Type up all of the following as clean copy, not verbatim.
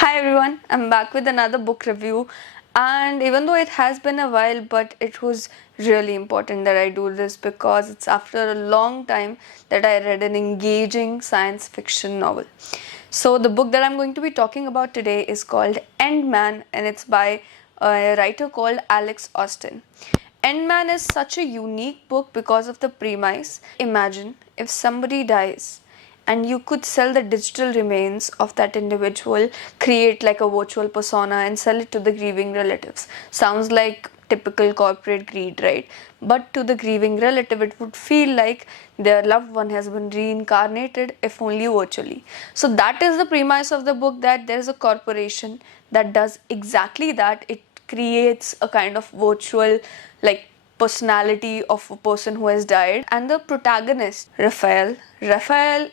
Hi everyone, I'm back with another book review, and even though it has been a while, but it was really important that I do this because it's after a long time that I read an engaging science fiction novel. So the book that I'm going to be talking about today is called End Man, and it's by a writer called Alex Austin. End Man is such a unique book because of the premise. Imagine if somebody dies and you could sell the digital remains of that individual, create like a virtual persona and sell it to the grieving relatives. Sounds like typical corporate greed, right? But to the grieving relative, it would feel like their loved one has been reincarnated, if only virtually. So that is the premise of the book, that there is a corporation that does exactly that. It creates a kind of virtual, like, personality of a person who has died. And the protagonist, Raphael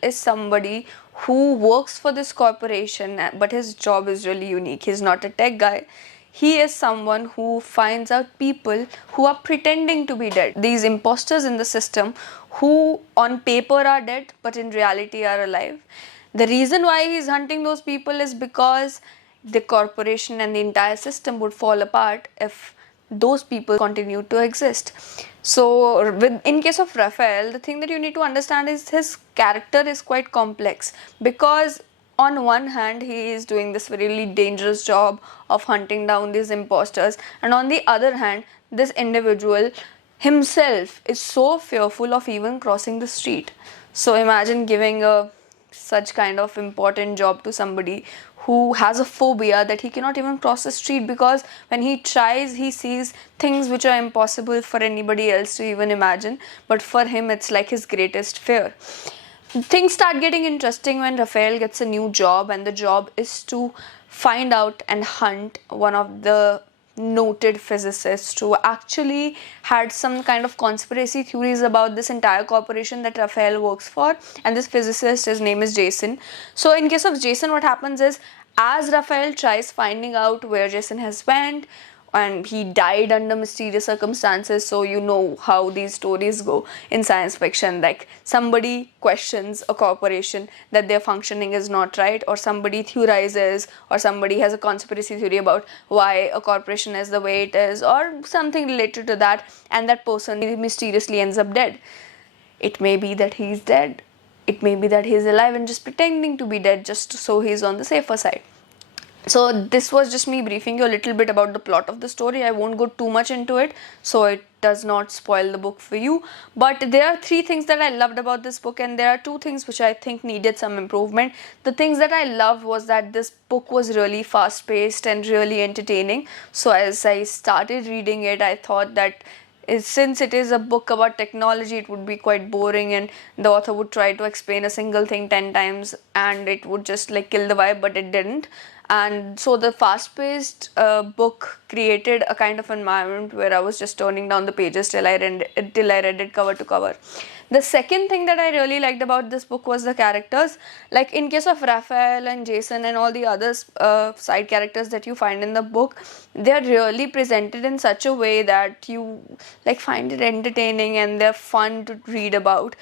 is somebody who works for this corporation, but his job is really unique. He's not a tech guy. He is someone who finds out people who are pretending to be dead, these imposters in the system who on paper are dead but in reality are alive. The reason why he's hunting those people is because the corporation and the entire system would fall apart if those people continue to exist. So in case of Raphael, the thing that you need to understand is his character is quite complex, because on one hand he is doing this really dangerous job of hunting down these imposters, and on the other hand this individual himself is so fearful of even crossing the street. So imagine giving a such kind of important job to somebody who has a phobia that he cannot even cross the street, because when he tries he sees things which are impossible for anybody else to even imagine, but for him it's like his greatest fear. Things start getting interesting when Raphael gets a new job, and the job is to find out and hunt one of the noted physicists who actually had some kind of conspiracy theories about this entire corporation that Raphael works for. And this physicist, his name is Jason. So in case of Jason, what happens is, as Raphael tries finding out where Jason has went, and he died under mysterious circumstances, so you know how these stories go in science fiction, like somebody questions a corporation that their functioning is not right, or somebody theorizes, or somebody has a conspiracy theory about why a corporation is the way it is, or something related to that, and that person mysteriously ends up dead. It may be that he's dead, it may be that he's alive and just pretending to be dead just so he's on the safer side. So this was just me briefing you a little bit about the plot of the story. I won't go too much into it so it does not spoil the book for you. But there are three things that I loved about this book, and there are two things which I think needed some improvement. The things that I loved was that this book was really fast paced and really entertaining. So as I started reading it, I thought that since it is a book about technology, it would be quite boring, and the author would try to explain a single thing 10 times and it would just like kill the vibe, but it didn't. And so the fast-paced book created a kind of environment where I was just turning down the pages till I read it cover to cover. The second thing that I really liked about this book was the characters. Like in case of Raphael and Jason and all the other side characters that you find in the book, they are really presented in such a way that you like find it entertaining and they're fun to read about.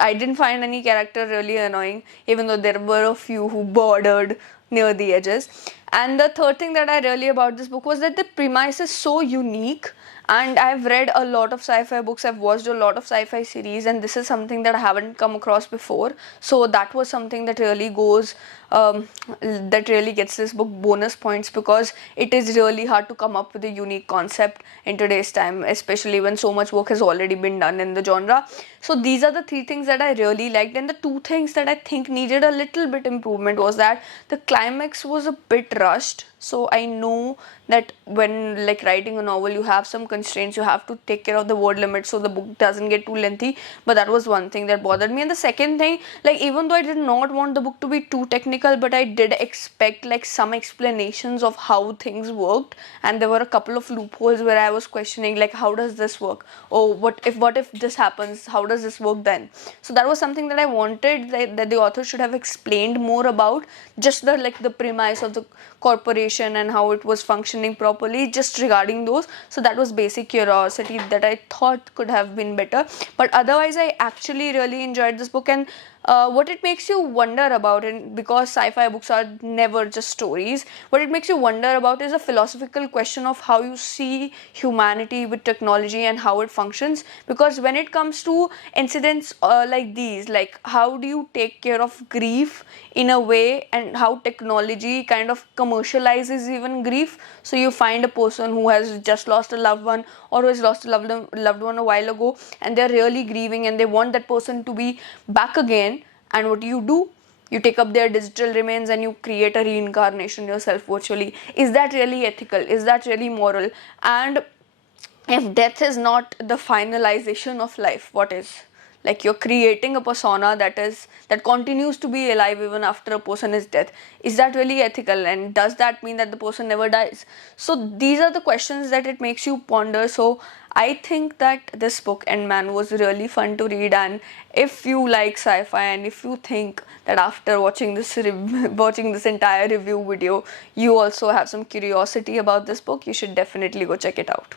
I didn't find any character really annoying, even though there were a few who bordered near the edges. And the third thing that I really about this book was that the premise is so unique, and I've read a lot of sci-fi books, I've watched a lot of sci-fi series, and this is something that I haven't come across before. So that was something that really goes that really gets this book bonus points, because it is really hard to come up with a unique concept in today's time, especially when so much work has already been done in the genre. So these are the three things that I really liked, and the two things that I think needed a little bit improvement was that the climax was a bit rushed. So I know that when like writing a novel, you have some constraints, you have to take care of the word limit so the book doesn't get too lengthy, but that was one thing that bothered me. And the second thing, like even though I did not want the book to be too technical, but I did expect like some explanations of how things worked, and there were a couple of loopholes where I was questioning like, how does this work? Oh, what if this happens? How does this work then? So that was something that I wanted that the author should have explained more about, just the premise of the corporation and how it was functioning properly, just regarding those. So that was basic curiosity that I thought could have been better, but otherwise I actually really enjoyed this book. And what it makes you wonder about, and because sci-fi books are never just stories, what it makes you wonder about is a philosophical question of how you see humanity with technology and how it functions. Because when it comes to incidents like these, like how do you take care of grief in a way, and how technology kind of commercializes even grief. So you find a person who has just lost a loved one, or who has lost a loved one a while ago, and they're really grieving and they want that person to be back again. And what do? You take up their digital remains and you create a reincarnation yourself virtually. Is that really ethical? Is that really moral? And if death is not the finalization of life, what is? Like, you're creating a persona that continues to be alive even after a person is dead. Is that really ethical, and does that mean that the person never dies? So these are the questions that it makes you ponder. So I think that this book, End Man, was really fun to read. And if you like sci-fi, and if you think that after watching this watching this entire review video, you also have some curiosity about this book, you should definitely go check it out.